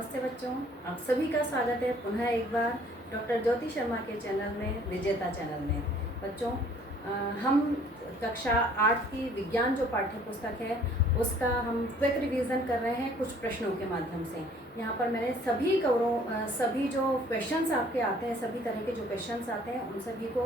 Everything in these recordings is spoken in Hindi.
नमस्ते बच्चों, आप सभी का स्वागत है पुनः एक बार डॉक्टर ज्योति शर्मा के चैनल में, विजेता चैनल में। बच्चों, हम कक्षा 8 की विज्ञान जो पाठ्य पुस्तक है उसका हम क्विक रिवीजन कर रहे हैं कुछ प्रश्नों के माध्यम से। यहाँ पर मैंने सभी जो क्वेश्चंस आपके आते हैं, सभी तरह के जो क्वेश्चंस आते हैं उन सभी को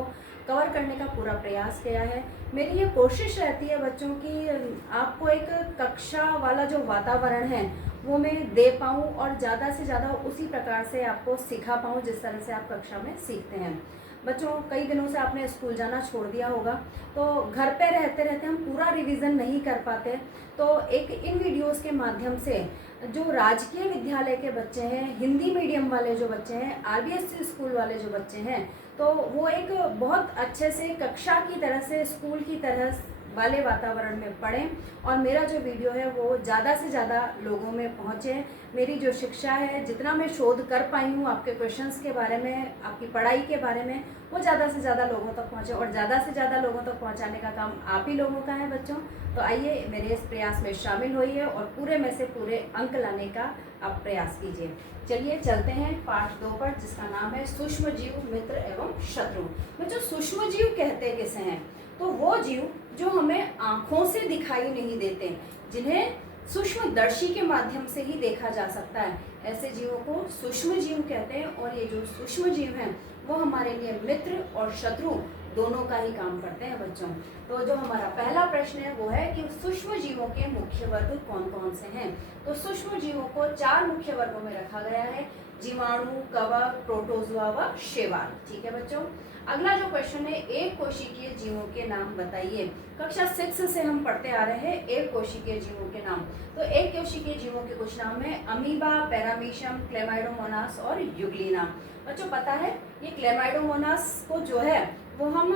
कवर करने का पूरा प्रयास किया है। मेरी ये कोशिश रहती है बच्चों की आपको एक कक्षा वाला जो वातावरण है वो मैं दे पाऊँ और ज़्यादा से ज़्यादा उसी प्रकार से आपको सिखा पाऊँ जिस तरह से आप कक्षा में सीखते हैं। बच्चों, कई दिनों से आपने स्कूल जाना छोड़ दिया होगा, तो घर पे रहते रहते हम पूरा रिवीजन नहीं कर पाते। तो एक इन वीडियोस के माध्यम से जो राजकीय विद्यालय के बच्चे हैं, हिंदी मीडियम वाले जो बच्चे हैं, आरबीएससी स्कूल वाले जो बच्चे हैं, तो वो एक बहुत अच्छे से कक्षा की तरह से, स्कूल की तरह वाले वातावरण में पढ़ें और मेरा जो वीडियो है वो ज़्यादा से ज़्यादा लोगों में पहुँचे। मेरी जो शिक्षा है, जितना मैं शोध कर पाई हूँ आपके क्वेश्चंस के बारे में, आपकी पढ़ाई के बारे में, वो ज़्यादा से ज़्यादा लोगों तक पहुँचे और ज़्यादा से ज़्यादा लोगों तक पहुँचाने का काम आप ही लोगों का है बच्चों। तो आइए मेरे इस प्रयास में शामिल होइए और पूरे में से पूरे अंक लाने का आप प्रयास कीजिए। चलिए चलते हैं पाठ 2 पर, जिसका नाम है सूक्ष्म जीव, मित्र एवं शत्रु। बच्चों, सूक्ष्म जीव कहते किसे हैं? तो वो जीव जो हमें आँखों से दिखाई नहीं देते, जिन्हें सूक्ष्मदर्शी के माध्यम से ही देखा जा सकता है, ऐसे जीवों को सूक्ष्म जीव कहते हैं। और ये जो सूक्ष्म जीव हैं वो हमारे लिए मित्र और शत्रु दोनों का ही काम करते हैं बच्चों। तो जो हमारा पहला प्रश्न है वो है कि सूक्ष्म जीवों के मुख्य वर्ग कौन कौन से हैं। तो सूक्ष्म जीवों को 4 मुख्य वर्गों में रखा गया है: जीवाणु, कवक, प्रोटोजोआ व शैवाल। ठीक है बच्चों। अगला जो क्वेश्चन है, एक कोशिकीय जीवों के नाम बताइए। कक्षा 6 से हम पढ़ते आ रहे हैं एक कोशिकीय जीवों के नाम। तो एक कोशिकीय जीवों के कुछ नाम है: अमीबा, पैरामीशियम, क्लेमाइडोमोनास और यूग्लिना। बच्चों, पता है ये क्लेमाइडोमोनास को जो है वो हम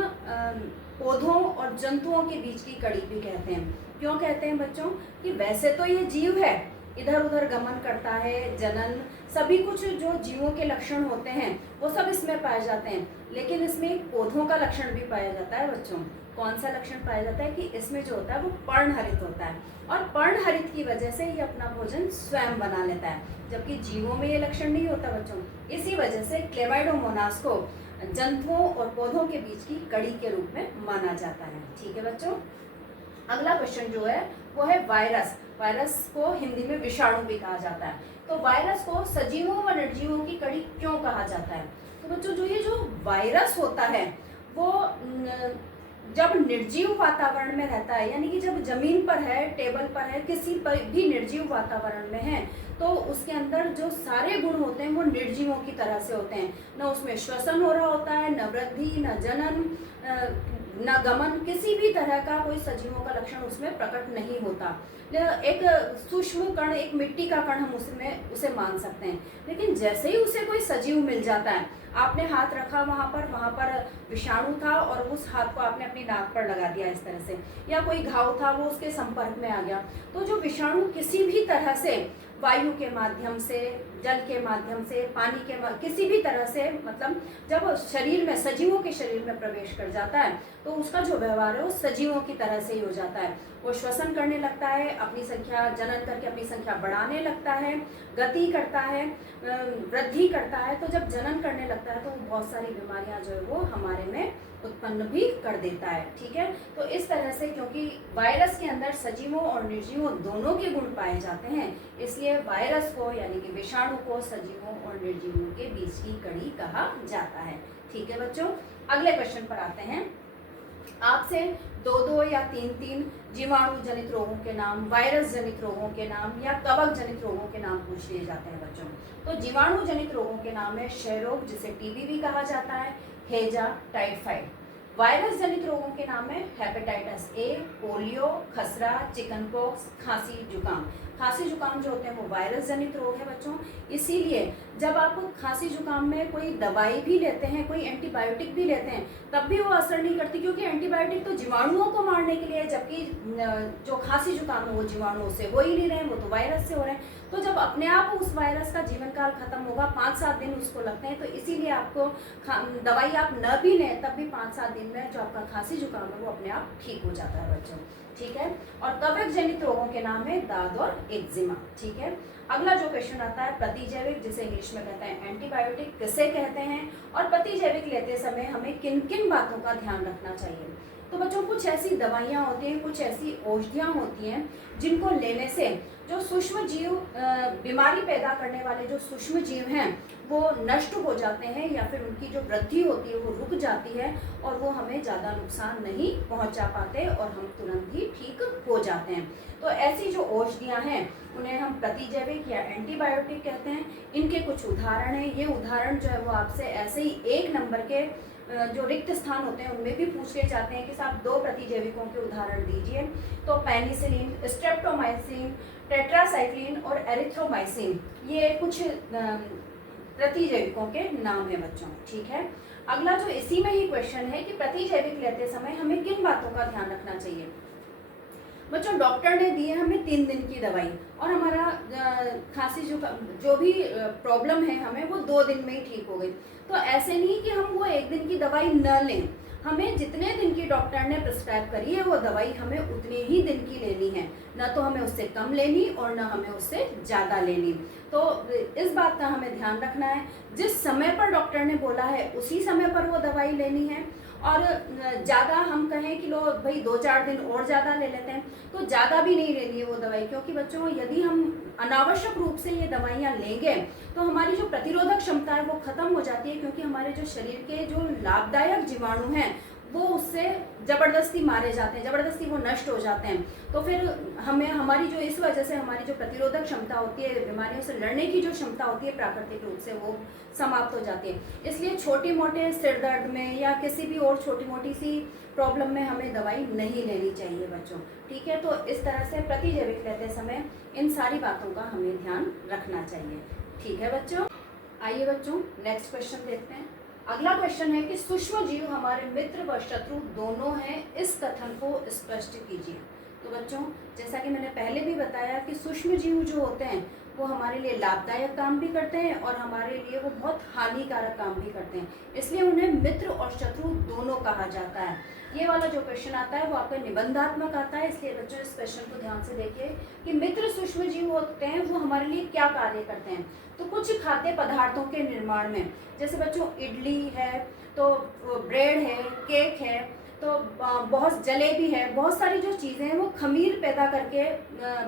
पौधों और जंतुओं के बीच की कड़ी भी कहते हैं। क्यों कहते हैं बच्चों? कि वैसे तो ये जीव है, इधर उधर गमन करता है, जनन, सभी कुछ जो जीवों के लक्षण होते हैं वो सब इसमें पाए जाते हैं, लेकिन इसमें एक पौधों का लक्षण भी पाया जाता है बच्चों। कौन सा लक्षण पाया जाता है? कि इसमें जो होता है वो पर्णहरित होता है और पर्णहरित की वजह से ये अपना भोजन स्वयं बना लेता है, जबकि जीवों में ये लक्षण नहीं होता बच्चों। इसी वजह से क्लेमाइडोमोनास को जंतुओं और पौधों के बीच की कड़ी के रूप में माना जाता है। ठीक है बच्चों। अगला क्वेश्चन जो है वो है वायरस। वायरस को हिंदी में विषाणु भी कहा जाता है। तो वायरस को सजीवों व निर्जीवों की कड़ी क्यों कहा जाता है? तो बच्चों, जो वायरस होता है वो जब निर्जीव वातावरण में रहता है, यानी कि जब जमीन पर है, टेबल पर है, किसी पर भी निर्जीव वातावरण में है, तो उसके अंदर जो सारे गुण होते हैं वो निर्जीवों की तरह से होते हैं। न उसमें श्वसन हो रहा होता है, न वृद्धि, न जनन, न गमन, किसी भी तरह का कोई सजीवों का लक्षण उसमें प्रकट नहीं होता। एक सूक्ष्म कण, एक मिट्टी का कण हम उसे मान सकते हैं। लेकिन जैसे ही उसे कोई सजीव मिल जाता है, आपने हाथ रखा वहाँ पर विषाणु था और उस हाथ को आपने अपनी नाक पर लगा दिया इस तरह से, या कोई घाव था वो उसके संपर्क में आ गया, तो जो विषाणु किसी भी तरह से वायु के माध्यम से, जल के माध्यम से, पानी के किसी भी तरह से, मतलब जब शरीर में, सजीवों के शरीर में प्रवेश कर जाता है तो उसका जो व्यवहार है वो सजीवों की तरह से ही हो जाता है। वो श्वसन करने लगता है, अपनी संख्या, जनन करके अपनी संख्या बढ़ाने लगता है, गति करता है, वृद्धि करता है। तो जब जनन करने लगता है तो वो बहुत सारी बीमारियां जो है वो हमारे में उत्पन्न भी कर देता है। ठीक है। तो इस तरह से, क्योंकि वायरस के अंदर सजीवों और निर्जीवों दोनों के गुण पाए जाते हैं, इसलिए वायरस को, यानी कि विषाणु को, सजीवों और निर्जीवों के बीच की कड़ी कहा जाता है। ठीक है बच्चों। अगले क्वेश्चन पर आते हैं। आपसे 2-2 या 3-3 जीवाणु जनित रोगों के नाम, वायरस जनित रोगों के नाम या कवक जनित रोगों के नाम पूछ लिए जाते हैं बच्चों। तो जीवाणु जनित रोगों के नाम है क्षय रोग, जिसे टीबी भी कहा जाता है, हैजा, टाइफाइड। वायरस जनित रोगों के नाम है हेपेटाइटिस ए, पोलियो, खसरा, चिकनपॉक्स, खांसी, जुकाम। खांसी जुकाम जो होते हैं वो वायरस जनित रोग है बच्चों। इसीलिए जब आप खांसी जुकाम में कोई दवाई भी लेते हैं, कोई एंटीबायोटिक भी लेते हैं, तब भी वो असर नहीं करती, क्योंकि एंटीबायोटिक तो जीवाणुओं को मारने के लिए है, जबकि जो खांसी जुकाम है वो जीवाणुओं से हो ही नहीं रहे, वो तो वायरस से हो रहे हैं। तो जब अपने आप उस वायरस का जीवन काल खत्म होगा, 5-7 दिन उसको लगते हैं, तो इसीलिए आपको दवाई आप न भी लें तब भी 5-7 दिन में जो आपका खांसी जुकाम है वो अपने आप ठीक हो जाता है बच्चों। ठीक है, और कवक जनित रोगों के नाम है दाद और एक्जिमा। ठीक है, अगला जो क्वेश्चन आता है प्रतिजैविक, जिसे इंग्लिश में कहते हैं एंटीबायोटिक, किसे कहते हैं, और प्रतिजैविक लेते समय हमें किन किन बातों का ध्यान रखना चाहिए। तो बच्चों कुछ ऐसी दवाइयाँ होती हैं, कुछ ऐसी औषधियाँ होती हैं जिनको लेने से जो सूक्ष्म जीव, बीमारी पैदा करने वाले जो सूक्ष्म जीव हैं वो नष्ट हो जाते हैं, या फिर उनकी जो वृद्धि होती है वो रुक जाती है और वो हमें ज़्यादा नुकसान नहीं पहुंचा पाते और हम तुरंत ही ठीक हो जाते हैं। तो ऐसी जो औषधियाँ हैं उन्हें हम प्रतिजैविक या एंटीबायोटिक कहते हैं। इनके कुछ उदाहरण हैं, ये उदाहरण जो है वो आपसे ऐसे ही 1 नंबर के जो रिक्त स्थान होते हैं उनमें भी पूछे जाते हैं कि साहब 2 प्रतिजैविकों के उदाहरण दीजिए। तो पेनिसिलिन, स्ट्रेप्टोमाइसिन, टेट्रासाइक्लिन और एरिथ्रोमाइसिन, ये कुछ प्रतिजैविकों के नाम है बच्चों। ठीक है, अगला जो इसी में ही क्वेश्चन है कि प्रतिजैविक लेते समय हमें किन बातों का ध्यान रखना चाहिए। बच्चों डॉक्टर ने दी है हमें 3 दिन की दवाई और हमारा खांसी जो भी प्रॉब्लम है हमें वो 2 दिन में ही ठीक हो गई। तो ऐसे नहीं कि हम वो 1 दिन की दवाई न लें, हमें जितने दिन की डॉक्टर ने प्रिस्क्राइब करी है वो दवाई हमें उतने ही दिन की लेनी है, न तो हमें उससे कम लेनी और न हमें उससे ज़्यादा लेनी। तो इस बात का हमें ध्यान रखना है, जिस समय पर डॉक्टर ने बोला है उसी समय पर वो दवाई लेनी है। और ज़्यादा हम कहें कि लो भाई 2-4 दिन और ज़्यादा ले लेते हैं, तो ज़्यादा भी नहीं लेनी है वो दवाई, क्योंकि बच्चों यदि हम अनावश्यक रूप से ये दवाइयाँ लेंगे तो हमारी जो प्रतिरोधक क्षमता है वो खत्म हो जाती है, क्योंकि हमारे जो शरीर के जो लाभदायक जीवाणु हैं वो उससे ज़बरदस्ती मारे जाते हैं, ज़बरदस्ती वो नष्ट हो जाते हैं। तो फिर हमें हमारी जो इस वजह से हमारी जो प्रतिरोधक क्षमता होती है, बीमारियों से लड़ने की जो क्षमता होती है प्राकृतिक रूप से, वो समाप्त हो जाती है। इसलिए छोटी मोटे सिर दर्द में या किसी भी और छोटी मोटी सी प्रॉब्लम में हमें दवाई नहीं लेनी चाहिए बच्चों। ठीक है, तो इस तरह से प्रतिजैविक लेते समय इन सारी बातों का हमें ध्यान रखना चाहिए। ठीक है बच्चों, आइए बच्चों नेक्स्ट क्वेश्चन देखते हैं। अगला क्वेश्चन है कि सूक्ष्म जीव हमारे मित्र व शत्रु दोनों हैं, इस कथन को स्पष्ट कीजिए। तो बच्चों जैसा कि मैंने पहले भी बताया कि सूक्ष्म जीव जो होते हैं वो हमारे लिए लाभदायक काम भी करते हैं और हमारे लिए वो बहुत हानिकारक काम भी करते हैं, इसलिए उन्हें मित्र और शत्रु दोनों कहा जाता है। ये वाला जो क्वेश्चन आता है वो आपका निबंधात्मक आता है, इसलिए बच्चों इस क्वेश्चन को ध्यान से देखिए कि मित्र सूक्ष्म जीव होते हैं वो हमारे लिए क्या कार्य करते हैं। तो कुछ खाद्य पदार्थों के निर्माण में, जैसे बच्चों इडली है, तो ब्रेड है, केक है, तो बहुत जलेबी है, बहुत सारी जो चीज़ें हैं वो खमीर पैदा करके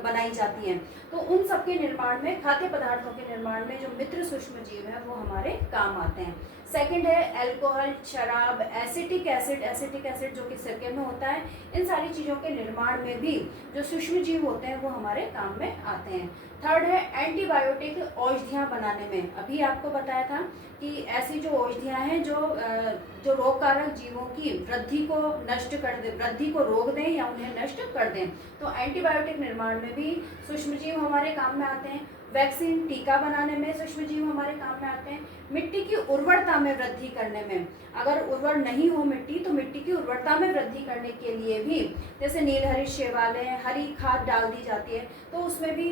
बनाई जाती हैं। तो उन सब के निर्माण में, खाद्य पदार्थों के निर्माण में जो मित्र सूक्ष्म जीव हैं वो हमारे काम आते हैं। सेकंड है अल्कोहल, शराब, एसिटिक एसिड जो कि सिरके में होता है, इन सारी चीज़ों के निर्माण में भी जो सूक्ष्म जीव होते हैं वो हमारे काम में आते हैं। थर्ड है एंटीबायोटिक, औषधियाँ बनाने में। अभी आपको बताया था कि ऐसी जो औषधियाँ हैं जो रोगकारक जीवों की वृद्धि को नष्ट कर दे, वृद्धि को रोक दें या उन्हें नष्ट कर दें। तो एंटीबायोटिक निर्माण में भी सूक्ष्म जीव हमारे काम में आते हैं। वैक्सीन, टीका बनाने में सूक्ष्म जीव हमारे काम में आते हैं। मिट्टी की उर्वरता में वृद्धि करने में, अगर उर्वर नहीं हो मिट्टी तो मिट्टी की उर्वरता में वृद्धि करने के लिए भी, जैसे नीलहरित शैवालें, हरी खाद डाल दी जाती है, तो उसमें भी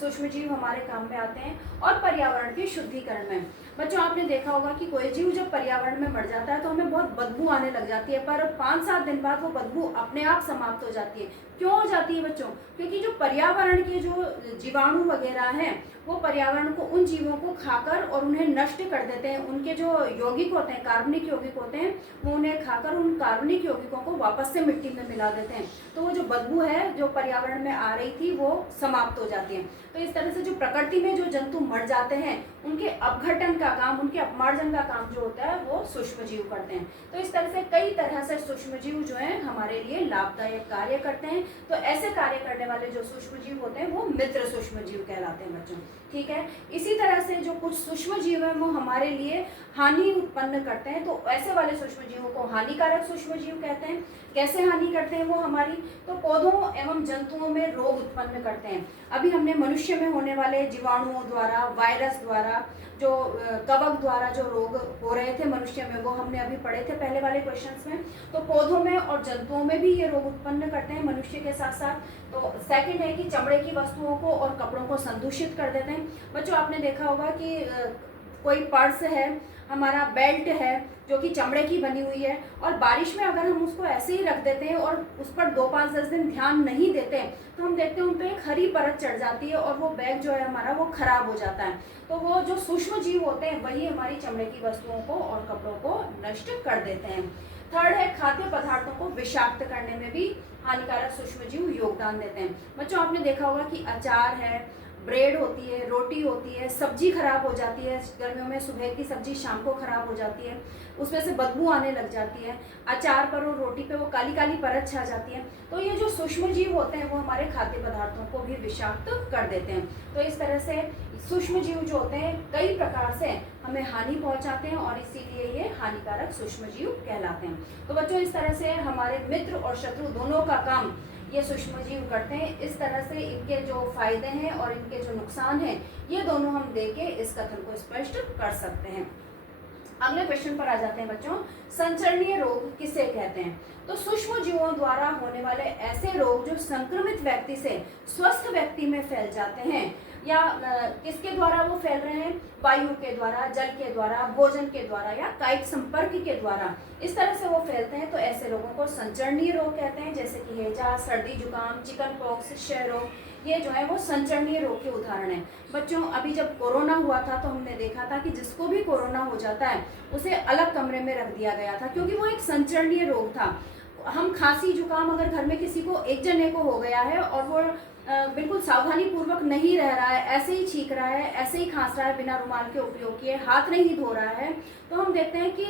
सूक्ष्म जीव हमारे काम में आते हैं। और पर्यावरण की शुद्धिकरण में, बच्चों आपने देखा होगा कि कोई जीव जब पर्यावरण में मर जाता है तो हमें बहुत बदबू आने लग जाती है, पर 5-7 दिन बाद वो बदबू अपने आप समाप्त हो जाती है। क्यों हो जाती है बच्चों? क्योंकि जो पर्यावरण के जो जीवाणु वगैरह हैं वो पर्यावरण को, उन जीवों को खाकर और उन्हें नष्ट कर देते हैं। उनके जो यौगिक होते हैं, कार्बनिक यौगिक होते हैं, वो उन्हें खाकर उन कार्बनिक यौगिकों को वापस से मिट्टी में मिला देते हैं। तो वो जो बदबू है जो पर्यावरण में आ रही थी वो समाप्त हो जाती है। तो इस तरह से जो प्रकृति में जो जंतु मर जाते हैं उनके अपघटन का काम, उनके अपमार्जन का काम जो होता है वो सूक्ष्म जीव करते हैं। तो इस तरह से कई तरह से सूक्ष्म जीव जो हैं हमारे लिए लाभदायक कार्य करते हैं। तो ऐसे कार्य करने वाले जो सूक्ष्म जीव होते हैं वो मित्र सूक्ष्म जीव कहलाते हैं बच्चों। ठीक है, इसी तरह से जो कुछ सूक्ष्म जीव हैं वो हमारे लिए हानि उत्पन्न करते हैं, तो ऐसे वाले सूक्ष्म जीवों को हानिकारक सूक्ष्म जीव कहते हैं। कैसे हानि करते हैं वो हमारी? तो पौधों एवं जंतुओं में रोग उत्पन्न करते हैं। अभी हमने मनुष्य मनुष्य में होने वाले जीवाणुओं द्वारा, वायरस द्वारा, जो कवक द्वारा जो रोग हो रहे थे मनुष्य में, वो हमने अभी पढ़े थे पहले वाले क्वेश्चंस में। तो पौधों में और जंतुओं में भी ये रोग उत्पन्न करते हैं मनुष्य के साथ साथ। तो सेकंड है कि चमड़े की वस्तुओं को और कपड़ों को संदूषित कर देते हैं। बच्चों आपने देखा होगा कि कोई पर्स है, हमारा बेल्ट है जो कि चमड़े की बनी हुई है, और बारिश में अगर हम उसको ऐसे ही रख देते हैं और उस पर 2-5-10 दिन ध्यान नहीं देते हैं तो हम देखते हैं उन पर एक हरी परत चढ़ जाती है और वो बैग जो है हमारा वो खराब हो जाता है। तो वो जो सूक्ष्म जीव होते हैं वही हमारी चमड़े की वस्तुओं को और कपड़ों को नष्ट कर देते हैं। थर्ड है खाद्य पदार्थों को विषाक्त करने में भी हानिकारक सूक्ष्म जीव योगदान देते हैं। बच्चों आपने देखा होगा कि अचार है, ब्रेड होती है, रोटी होती है, सब्जी खराब हो जाती है, गर्मियों में सुबह की सब्जी शाम को खराब हो जाती है, उसमें से बदबू आने लग जाती है, अचार पर और रोटी पे वो काली काली परत छा जाती है। तो ये जो सूक्ष्म जीव होते हैं वो हमारे खाद्य पदार्थों को भी विषाक्त कर देते हैं। तो इस तरह से सूक्ष्म जीव जो होते हैं कई प्रकार से हमें हानि पहुंचाते हैं और इसीलिए ये हानिकारक सूक्ष्म जीव कहलाते हैं। तो बच्चों इस तरह से हमारे मित्र और शत्रु दोनों का काम ये सूक्ष्म जीव करते हैं। इस तरह से इनके जो फायदे हैं और इनके जो नुकसान हैं ये दोनों हम देख के इस कथन को स्पष्ट कर सकते हैं। अगले क्वेश्चन पर आ जाते हैं बच्चों, संचरणीय रोग किसे कहते हैं? तो सूक्ष्म जीवों द्वारा होने वाले ऐसे रोग जो संक्रमित व्यक्ति से स्वस्थ व्यक्ति में फैल जाते हैं, या किसके द्वारा वो फैल रहे हैं? वायु के द्वारा, जल के द्वारा, भोजन के द्वारा या कायिक संपर्क के द्वारा, इस तरह से वो फैलते हैं। तो ऐसे रोगों को संचरणीय रोग कहते हैं, जैसे कि हैजा, सर्दी जुकाम, चिकन पॉक्स, क्षय रोग, ये जो है वो संचरणीय रोग के उदाहरण हैं। बच्चों अभी जब कोरोना हुआ था तो हमने देखा था कि जिसको भी कोरोना हो जाता है उसे अलग कमरे में रख दिया गया था, क्योंकि वो एक संचरणीय रोग था। हम खांसी जुकाम अगर घर में किसी को एक जने को हो गया है और वो बिल्कुल सावधानी पूर्वक नहीं रह रहा है, ऐसे ही छींक रहा है, ऐसे ही खांस रहा है बिना रुमाल के उपयोग किए, हाथ नहीं धो रहा है, तो हम देखते हैं कि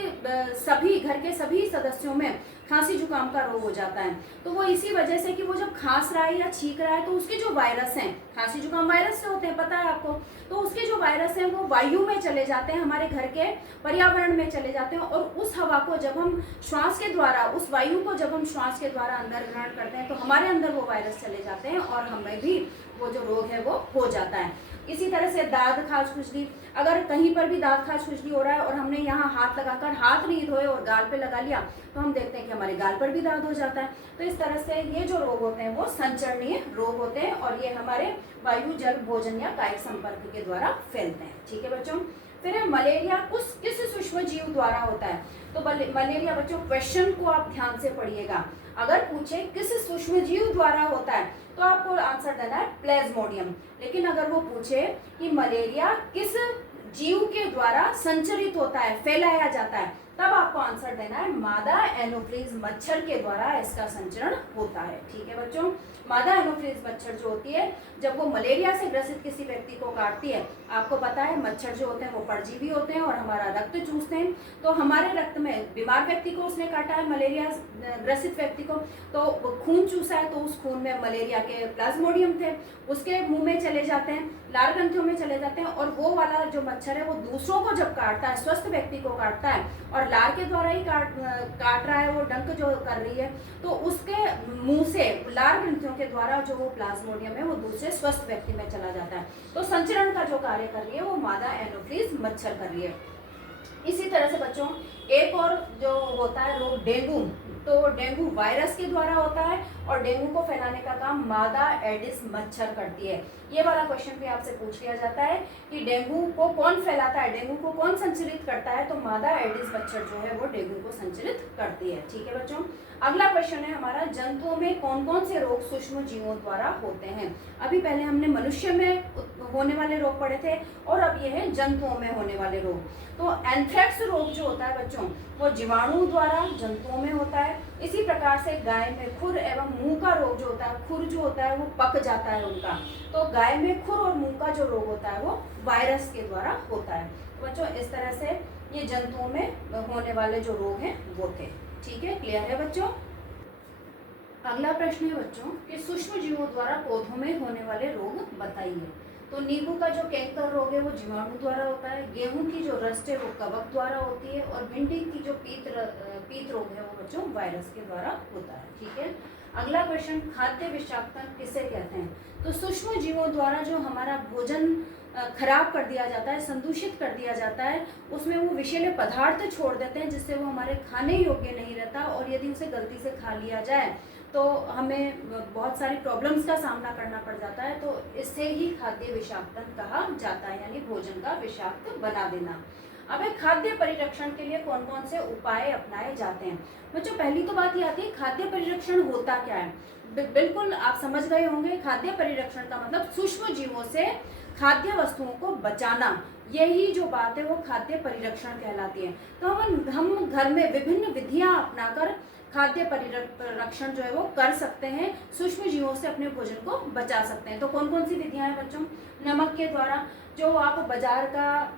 सभी घर के सभी सदस्यों में खांसी जुकाम का रोग हो जाता है। तो वो इसी वजह से कि वो जब खांस रहा है या छींक रहा है तो उसके जो वायरस हैं, खांसी जुकाम वायरस से होते हैं, पता है आपको, तो उसके जो वायरस हैं वो वायु में चले जाते हैं, हमारे घर के पर्यावरण में चले जाते हैं, और उस हवा को जब हम श्वास के द्वारा, उस वायु को जब हम श्वास के द्वारा अंदर ग्रहण करते हैं तो हमारे अंदर वो वायरस चले जाते हैं और हमें भी वो जो रोग है वो हो जाता है। इसी तरह से दाद खाज खुजली, अगर कहीं पर भी दाद खाज खुजली हो रहा है और हमने यहाँ हाथ लगाकर हाथ नहीं धोए और गाल पे लगा लिया तो हम देखते हैं कि हमारे गाल पर भी दाद हो जाता है। तो इस तरह से ये जो रोग होते हैं वो संचरणीय रोग होते हैं और ये हमारे वायु, जल, भोजन या कायिक संपर्क के द्वारा फैलते हैं। ठीक है बच्चों। फिर है मलेरिया किस सूक्ष्म जीव द्वारा होता है? तो मलेरिया बच्चों, क्वेश्चन को आप ध्यान से पढ़िएगा, अगर पूछे किस सूक्ष्म जीव द्वारा होता है तो आपको आंसर देना है प्लेज्मोडियम। लेकिन अगर वो पूछे कि मलेरिया किस जीव के द्वारा संचरित होता है, फैलाया जाता है, तब आपको आंसर देना है मादा एनोफ्लीज मच्छर के द्वारा इसका संचरण होता है। ठीक है बच्चों। मादा एनोफ्लीज मच्छर जो होती है जब वो मलेरिया से ग्रसित किसी व्यक्ति को काटती है, आपको पता है मच्छर जो होते हैं वो परजीवी होते हैं और हमारा रक्त चूसते हैं। तो हमारे रक्त में बीमार व्यक्ति को उसने काटा है, मलेरिया ग्रसित व्यक्ति को, तो खून चूसा है, तो उस खून में मलेरिया के प्लाज्मोडियम थे, उसके मुंह में चले जाते हैं, लार ग्रंथियों में चले जाते हैं, और वो वाला जो मच्छर है वो दूसरों को जब काटता है, स्वस्थ व्यक्ति को काटता है और लार के द्वारा ही काट रहा है, वो डंक जो कर रही है, तो उसके मुंह से लार ग्रंथियों के द्वारा जो वो प्लाज्मोडियम है वो दूसरे स्वस्थ व्यक्ति में चला जाता है। तो संचरण का जो कार्य कर रही है वो मादा एनोफ्लीज मच्छर कर रही है। इसी तरह से बच्चों एक और जो होता है रोग डेंगू, तो डेंगू वायरस के द्वारा होता है और डेंगू को फैलाने का काम मादा एडिस मच्छर करती है। ये वाला क्वेश्चन भी आपसे पूछ लिया जाता है कि डेंगू को कौन फैलाता है, डेंगू को कौन संचरित करता है, तो मादा एडिस मच्छर जो है वो डेंगू को संचरित करती है। ठीक है बच्चों। अगला क्वेश्चन है हमारा, जंतुओं में कौन कौन से रोग सूक्ष्म जीवों द्वारा होते हैं? अभी पहले हमने मनुष्य में होने वाले रोग पढ़े थे और अब ये है जंतुओं में होने वाले रोग। तो एंथ्रेक्स रोग जो होता है बच्चों वो जीवाणु द्वारा जंतुओं में होता है। इसी प्रकार से गाय में खुर एवं मुंह का रोग जो होता है, खुर जो होता है वो पक जाता है उनका, तो गाय में खुर और मुंह का जो रोग होता है वो वायरस के द्वारा होता है। तो बच्चों इस तरह से ये जंतुओं में होने वाले जो रोग हैं वो थे। ठीक है, क्लियर है बच्चों। अगला प्रश्न है बच्चों कि सूक्ष्म जीवों द्वारा पौधों में होने वाले रोग बताइए। तो नींबू का जो कैंकर रोग है वो जीवाणु द्वारा होता है, गेहूं की जो रस्ट है वो कवक द्वारा होती है, और भिंडी की जो पीत रोग है वो बच्चों वायरस के द्वारा होता है। ठीक है। अगला क्वेश्चन, खाद्य विषाक्तता किसे कहते हैं? तो सूक्ष्म जीवों द्वारा जो हमारा भोजन खराब कर दिया जाता है, संदूषित कर दिया जाता है, उसमें वो विषैले पदार्थ छोड़ देते हैं जिससे वो हमारे खाने योग्य नहीं रहता, और यदि उसे गलती से खा लिया जाए तो हमें बहुत सारी प्रॉब्लम्स का सामना करना पड़ जाता है। तो इससे ही खाद्य विषाक्तता कहा जाता है, यानी भोजन का विषाक्त बना देना। अब खाद्य परिरक्षण के लिए कौन कौन से उपाय अपनाए जाते हैं? बच्चों, पहली तो बात ये आती है, खाद्य परिरक्षण होता क्या है? बिल्कुल आप समझ गए होंगे, खाद्य परिरक्षण का मतलब सूक्ष्म जीवों से खाद्य वस्तुओं को बचाना, यही जो बात है वो खाद्य परिरक्षण कहलाती है। तो हम घर में विभिन्न विधियां अपनाकर खाद्य परिरक्षण जो है वो कर सकते हैं, सूक्ष्म जीवों से अपने भोजन को बचा सकते हैं। तो कौन कौन सी विधियां हैं बच्चों? नमक के द्वारा, जो आप बाजार का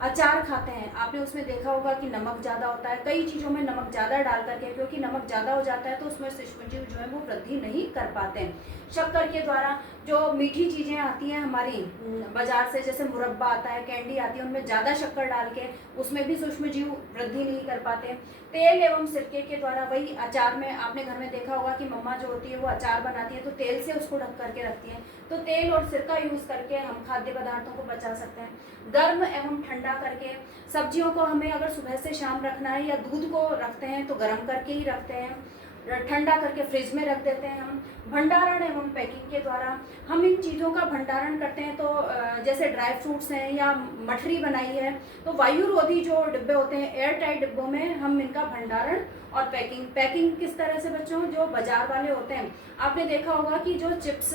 अचार खाते हैं, आपने उसमें देखा होगा कि नमक ज़्यादा होता है, कई चीज़ों में नमक ज़्यादा डाल करके, क्योंकि नमक ज़्यादा हो जाता है तो उसमें सूक्ष्मजीव जो है वो वृद्धि नहीं कर पाते हैं। शक्कर के द्वारा, जो मीठी चीज़ें आती हैं हमारी बाजार से, जैसे मुरब्बा आता है, कैंडी आती है, उनमें ज़्यादा शक्कर डाल के उसमें भी सूक्ष्मजीव वृद्धि नहीं कर पाते। तेल एवं सिरके के द्वारा, वही अचार में आपने घर में देखा होगा कि मम्मा जो होती है वो अचार बनाती है तो तेल से उसको ढक करके रखती है, तो तेल और सिरका यूज़ करके हम खाद्य पदार्थों को बचा सकते हैं। गर्म एवं ठंडा करके, सब्जियों को हमें अगर सुबह से शाम रखना है या दूध को रखते हैं तो गर्म करके ही रखते हैं, ठंडा करके फ्रिज में रख देते हैं हम। भंडारण एवं पैकिंग के द्वारा हम इन चीज़ों का भंडारण करते हैं, तो जैसे ड्राई फ्रूट्स हैं या मठरी बनाई है, तो वायुरोधी जो डिब्बे होते हैं, एयर टाइट डिब्बों में हम इनका भंडारण और पैकिंग किस तरह से बच्चों? जो बाजार वाले होते हैं, आपने देखा होगा कि जो चिप्स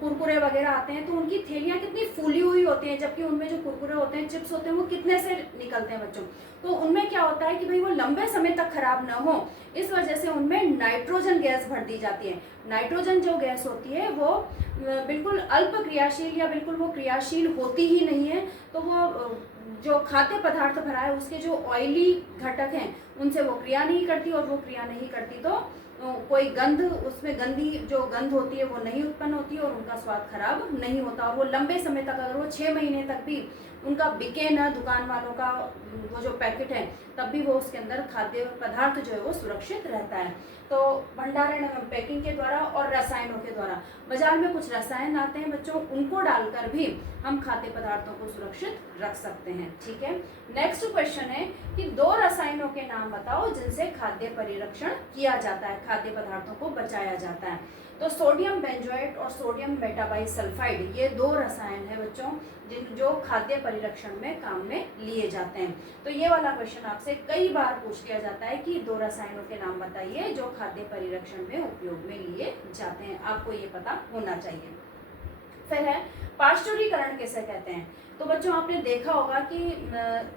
कुरकुरे वगैरह आते हैं तो उनकी थैलियाँ कितनी फूली हुई होती हैं, जबकि उनमें जो कुरकुरे होते हैं, चिप्स होते हैं, वो कितने से निकलते हैं बच्चों? तो उनमें क्या होता है कि भाई वो लंबे समय तक खराब ना हो, इस वजह से उनमें नाइट्रोजन गैस भर दी जाती है। नाइट्रोजन जो गैस होती है वो बिल्कुल अल्प क्रियाशील या बिल्कुल वो क्रियाशील होती ही नहीं है, तो वो जो खाद्य पदार्थ भरा है उसके जो ऑयली घटक हैं उनसे वो क्रिया नहीं करती, और वो क्रिया नहीं करती तो कोई गंध, उसमें गंदी जो गंध होती है वो नहीं उत्पन्न होती और उनका स्वाद खराब नहीं होता, और वो लंबे समय तक, अगर वो 6 महीने तक भी उनका बिके न दुकान वालों का वो जो पैकेट है, तब भी वो उसके अंदर खाद्य पदार्थ जो है वो सुरक्षित रहता है। तो भंडारण एवं पैकिंग के द्वारा और रसायनों के द्वारा, बाजार में कुछ रसायन आते हैं बच्चों, उनको डालकर भी हम खाद्य पदार्थों को सुरक्षित रख सकते हैं। ठीक है, नेक्स्ट क्वेश्चन है कि 2 रसायनों के नाम बताओ जिनसे खाद्य परिरक्षण किया जाता है, खाद्य पदार्थों को बचाया जाता है। तो सोडियम बेंजोएट और सोडियम मेटाबाइसल्फाइड, ये 2 रसायन है बच्चों जो खाद्य परिरक्षण में काम में लिए जाते हैं। तो ये वाला क्वेश्चन आपसे कई बार पूछ लिया जाता है कि 2 रसायनों के नाम बताइए जो खाद्य परिरक्षण में उपयोग में लिए जाते हैं, आपको ये पता होना चाहिए। फिर है पाश्चुरीकरण किसे कहते हैं? तो बच्चों आपने देखा होगा कि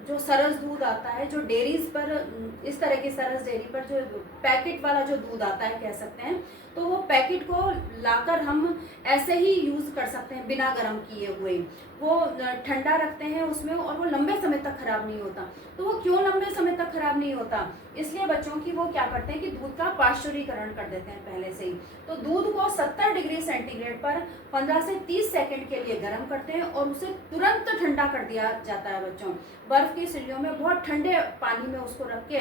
जो सरस दूध आता है, जो डेयरीज पर, इस तरह की सरस डेयरी पर जो पैकेट वाला जो दूध आता है कह सकते हैं, तो वो पैकेट को लाकर हम ऐसे ही यूज़ कर सकते हैं बिना गर्म किए हुए, वो ठंडा रखते हैं उसमें और वो लंबे समय तक खराब नहीं होता। तो वो क्यों लंबे समय तक खराब नहीं होता? इसलिए बच्चों की वो क्या करते हैं कि दूध का पाश्चुरीकरण कर देते हैं पहले से ही। तो दूध को 70 डिग्री सेंटीग्रेड पर 15 से 30 सेकंड के लिए गर्म करते हैं और उसे तुरंत ठंडा कर दिया जाता है बच्चों। बर्फ की सिल्लियों में बहुत ठंडे पानी में उसको रख के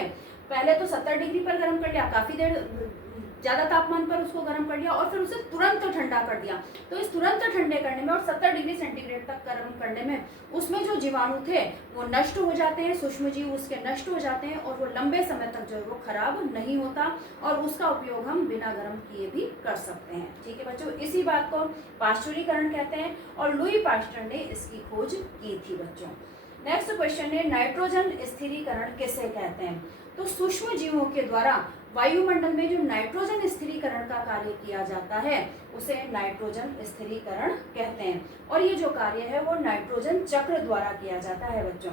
पहले तो 70 डिग्री पर गर्म कर लिया, काफ़ी देर ज़्यादा तापमान पर उसको गर्म कर लिया और फिर उसे तुरंत ठंडा कर दिया। तो इस तुरंत ठंडे करने में और 70 डिग्री सेंटीग्रेड तक गर्म करने में उसमें जो जीवाणु थे वो नष्ट हो जाते हैं, सूक्ष्मजीव उसके नष्ट हो जाते हैं और वो लंबे समय तक जो है वो खराब नहीं होता और उसका उपयोग हम बिना गर्म किए भी कर सकते हैं। ठीक है बच्चों, इसी बात को पाश्चुरीकरण कहते हैं और लुई पास्टर ने इसकी खोज की थी बच्चों। नेक्स्ट क्वेश्चन है नाइट्रोजन स्थिरीकरण किसे कहते हैं? तो सूक्ष्म जीवों के द्वारा वायुमंडल में जो नाइट्रोजन स्थिरीकरण का कार्य किया जाता है उसे नाइट्रोजन स्थिरीकरण कहते हैं और ये जो कार्य है वो नाइट्रोजन चक्र द्वारा किया जाता है बच्चों।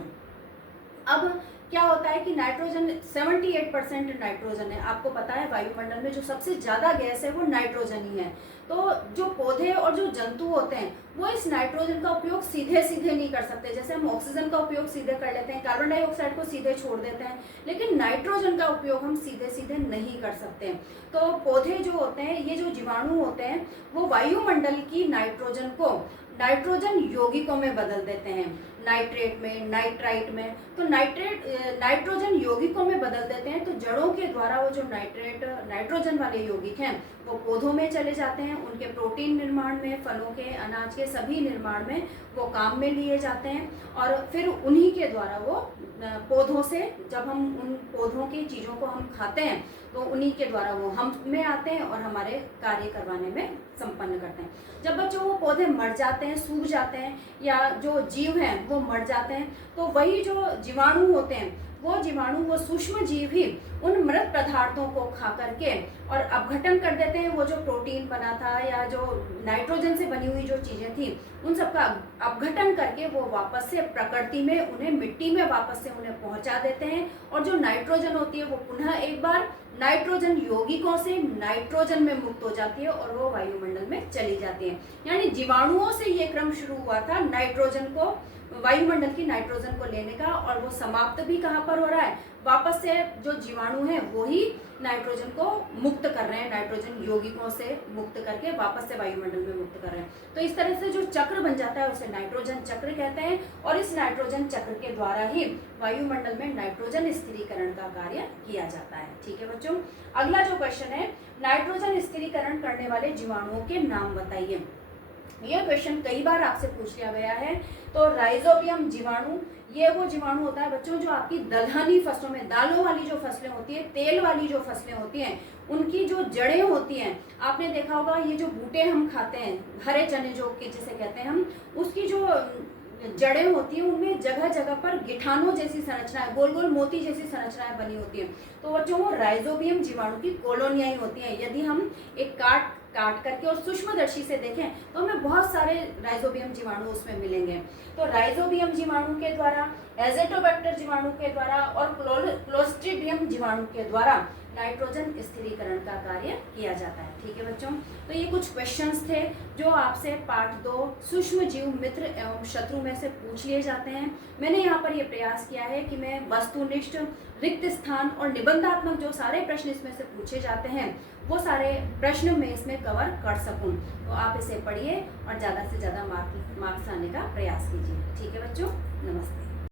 अब क्या होता है कि नाइट्रोजन 78% नाइट्रोजन है, आपको पता है वायुमंडल में जो सबसे ज़्यादा गैस है वो नाइट्रोजन ही है। तो जो पौधे और जो जंतु होते हैं वो इस नाइट्रोजन का उपयोग सीधे नहीं कर सकते। जैसे हम ऑक्सीजन का उपयोग सीधे कर लेते हैं, कार्बन डाइऑक्साइड को सीधे छोड़ देते हैं, लेकिन नाइट्रोजन का उपयोग हम सीधे नहीं कर सकते। तो पौधे जो होते हैं, ये जो जीवाणु होते हैं वो वायुमंडल की नाइट्रोजन को नाइट्रोजन यौगिकों में बदल देते हैं, नाइट्रेट में, नाइट्राइट में। तो नाइट्रोजन यौगिकों में बदल देते हैं, तो जड़ों के द्वारा वो जो नाइट्रोजन वाले यौगिक हैं वो पौधों में चले जाते हैं, उनके प्रोटीन निर्माण में, फलों के, अनाज के सभी निर्माण में वो काम में लिए जाते हैं। और फिर उन्हीं के द्वारा वो पौधों से, जब हम उन पौधों की चीज़ों को हम खाते हैं तो उन्हीं के द्वारा वो हम में आते हैं और हमारे कार्य करवाने में संपन्न करते हैं। जब बच्चों वो पौधे मर जाते हैं, सूख जाते हैं, या जो जीव हैं वो मर जाते हैं, तो वही जो जीवाणु होते हैं वो सूक्ष्म जीव ही उन मृत पदार्थों को खा करके और अपघटन कर देते हैं। वो जो प्रोटीन बना था या जो नाइट्रोजन से बनी हुई जो चीज़ें थी उन सबका अपघटन करके वो वापस से प्रकृति में, उन्हें मिट्टी में वापस से उन्हें पहुंचा देते हैं। और जो नाइट्रोजन होती है वो पुनः एक बार नाइट्रोजन यौगिकों से नाइट्रोजन में मुक्त हो जाती है और वो वायुमंडल में चली जाती है। यानी जीवाणुओं से ये क्रम शुरू हुआ था नाइट्रोजन को, वायुमंडल की नाइट्रोजन को लेने का, और वो समाप्त भी कहाँ पर हो रहा है? वापस से जो जीवाणु हैं वो ही नाइट्रोजन को मुक्त कर रहे हैं, नाइट्रोजन यौगिकों से मुक्त करके वापस से वायुमंडल में मुक्त कर रहे हैं। तो इस तरह से जो चक्र बन जाता है उसे नाइट्रोजन चक्र कहते हैं, और इस नाइट्रोजन चक्र के द्वारा ही वायुमंडल में नाइट्रोजन स्थिरीकरण का कार्य किया जाता है। ठीक है बच्चों, अगला जो क्वेश्चन है, नाइट्रोजन स्थिरीकरण करने वाले जीवाणुओं के नाम बताइए। यह क्वेश्चन कई बार आपसे पूछ लिया गया है। तो राइजोबियम जीवाणु, ये वो जीवाणु होता है बच्चों जो आपकी दलहनी फसलों में, दालों वाली जो फसलें होती है, तेल वाली जो फसलें होती हैं, उनकी जो जड़ें होती हैं, आपने देखा होगा ये जो बूटे हम खाते हैं, हरे चने जो कि जिसे कहते हैं हम, उसकी जो जड़ें होती हैं उनमें जगह जगह पर गिठानों जैसी संरचनाएं, गोल गोल मोती जैसी संरचनाएं बनी होती हैं। तो बच्चों वो राइजोबियम जीवाणु की कॉलोनियां होती हैं। यदि हम एक काट करके और सूक्ष्मदर्शी से देखें तो हमें बहुत सारे राइजोबियम जीवाणु उसमें मिलेंगे। तो राइजोबियम जीवाणु के द्वारा, एजेटोबैक्टर जीवाणु के द्वारा और क्लोस्ट्रीडियम जीवाणु के द्वारा नाइट्रोजन स्थिरीकरण का कार्य किया जाता है। ठीक है बच्चों, तो ये कुछ क्वेश्चंस थे जो आपसे पार्ट 2 सूक्ष्म जीव मित्र एवं शत्रु में से पूछ लिए जाते हैं। मैंने यहाँ पर ये प्रयास किया है कि मैं वस्तुनिष्ठ, रिक्त स्थान और निबंधात्मक जो सारे प्रश्न इसमें से पूछे जाते हैं वो सारे प्रश्न मैं इसमें कवर कर सकूं। तो आप इसे पढ़िए और ज़्यादा से ज़्यादा मार्क्स आने का प्रयास कीजिए। ठीक है बच्चों, नमस्ते।